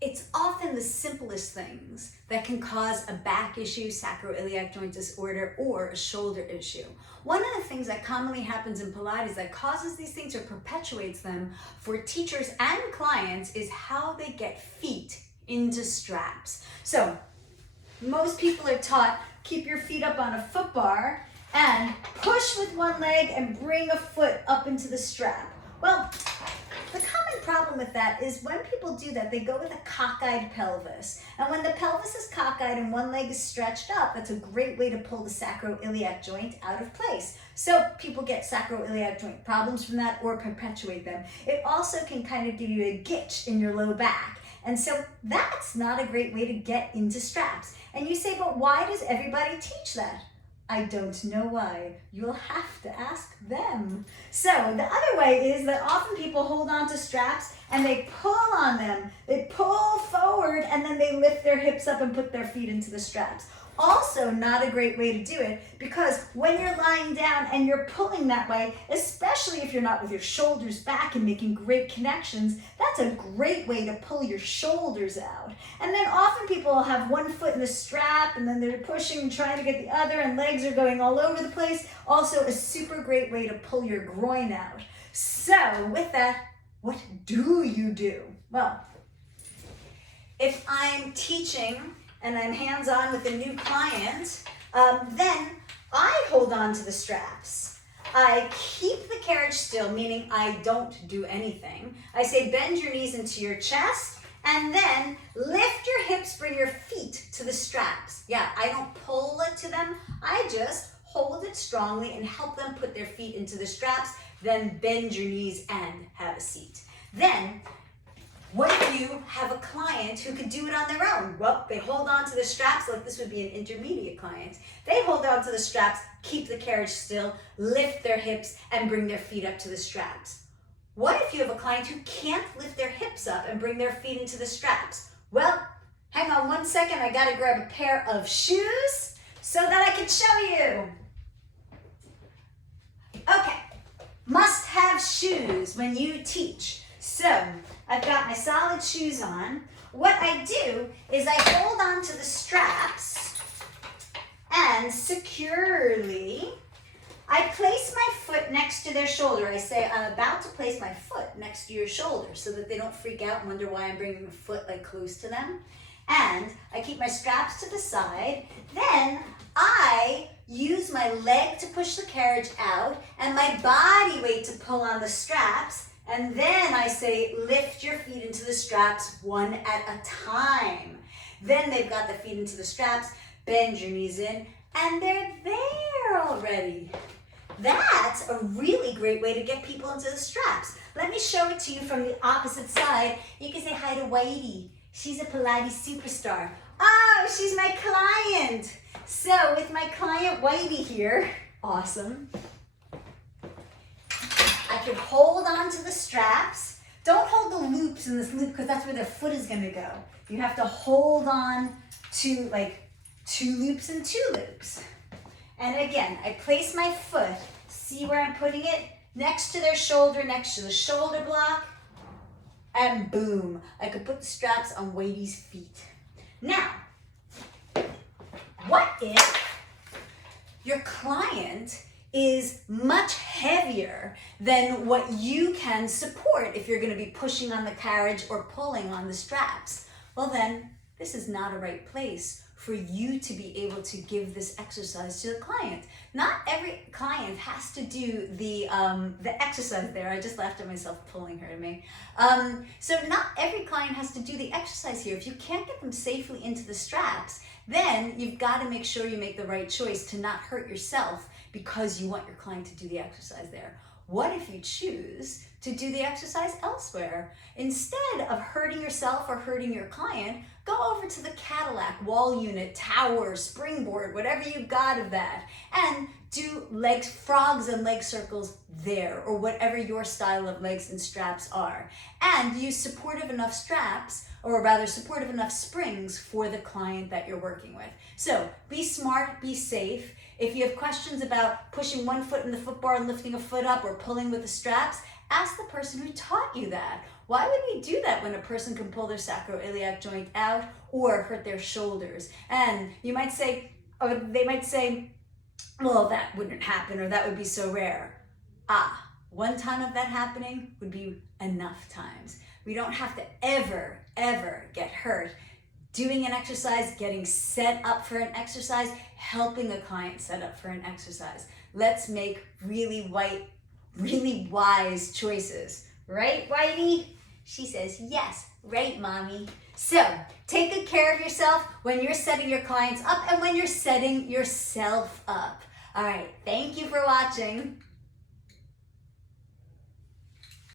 it's often the simplest things that can cause a back issue, sacroiliac joint disorder, or a shoulder issue. One of the things that commonly happens in Pilates that causes these things or perpetuates them for teachers and clients is how they get feet into straps. So most people are taught, keep your feet up on a foot bar and push with one leg and bring a foot up into the strap. Well, the common problem with that is when people do that, they go with a cockeyed pelvis. And when the pelvis is cockeyed and one leg is stretched up, that's a great way to pull the sacroiliac joint out of place. So people get sacroiliac joint problems from that or perpetuate them. It also can kind of give you a gitch in your low back. And so that's not a great way to get into straps. And you say, but why does everybody teach that? I don't know why. You'll have to ask them. So the other way is that often people hold on to straps and they pull on them. They pull forward and then they lift their hips up and put their feet into the straps. Also not a great way to do it because when you're lying down and you're pulling that way, especially if you're not with your shoulders back and making great connections, that's a great way to pull your shoulders out. And then often people will have one foot in the strap and then they're pushing and trying to get the other and legs are going all over the place. Also a super great way to pull your groin out. So with that, what do you do? Well, if I'm teaching and I'm hands-on with a new client, then I hold on to the straps. I keep the carriage still, meaning I don't do anything. I say bend your knees into your chest and then lift your hips, bring your feet to the straps. Yeah, I don't pull it to them. I just hold it strongly and help them put their feet into the straps, then bend your knees and have a seat. Then, what if you have a client who could do it on their own? Well, they hold on to the straps, like this would be an intermediate client. They hold on to the straps, keep the carriage still, lift their hips, and bring their feet up to the straps. What if you have a client who can't lift their hips up and bring their feet into the straps? Well, hang on one second, I gotta grab a pair of shoes so that I can show you. Okay, must have shoes when you teach. So, I've got my solid shoes on. What I do is I hold on to the straps and securely, I place my foot next to their shoulder. I say, I'm about to place my foot next to your shoulder so that they don't freak out and wonder why I'm bringing a foot like close to them. And I keep my straps to the side. Then I use my leg to push the carriage out and my body weight to pull on the straps. And then I say, lift your feet into the straps one at a time. Then they've got the feet into the straps, bend your knees in, and they're there already. That's a really great way to get people into the straps. Let me show it to you from the opposite side. You can say hi to Whitey. She's a Pilates superstar. Oh, she's my client. So with my client Whitey here, awesome. I can hold on to the straps. Don't hold the loops in this loop because that's where their foot is going to go. You have to hold on to like 2 loops and 2 loops. And again, I place my foot, see where I'm putting it? Next to their shoulder, next to the shoulder block, and boom, I could put the straps on Whitey's feet. Now, what if your client is much heavier than what you can support if you're going to be pushing on the carriage or pulling on the straps? Well then, this is not a right place for you to be able to give this exercise to the client. Not every client has to do the exercise there. I just laughed at myself pulling her to me. So not every client has to do the exercise here. If you can't get them safely into the straps, then you've got to make sure you make the right choice to not hurt yourself because you want your client to do the exercise there. What if you choose to do the exercise elsewhere? Instead of hurting yourself or hurting your client, go over to the Cadillac wall unit, tower, springboard, whatever you've got of that, and do legs, frogs and leg circles there, or whatever your style of legs and straps are. And use supportive enough straps, or rather supportive enough springs for the client that you're working with. So be smart, be safe. If you have questions about pushing one foot in the foot bar and lifting a foot up or pulling with the straps, ask the person who taught you that. Why would we do that when a person can pull their sacroiliac joint out or hurt their shoulders? And you might say, or they might say, well, that wouldn't happen, or that would be so rare. One time of that happening would be enough times. We don't have to ever get hurt doing an exercise, getting set up for an exercise, helping a client set up for an exercise. Let's make really wise choices. Right, Whitey? She says, yes, right, Mommy. So, take good care of yourself when you're setting your clients up and when you're setting yourself up. All right, thank you for watching.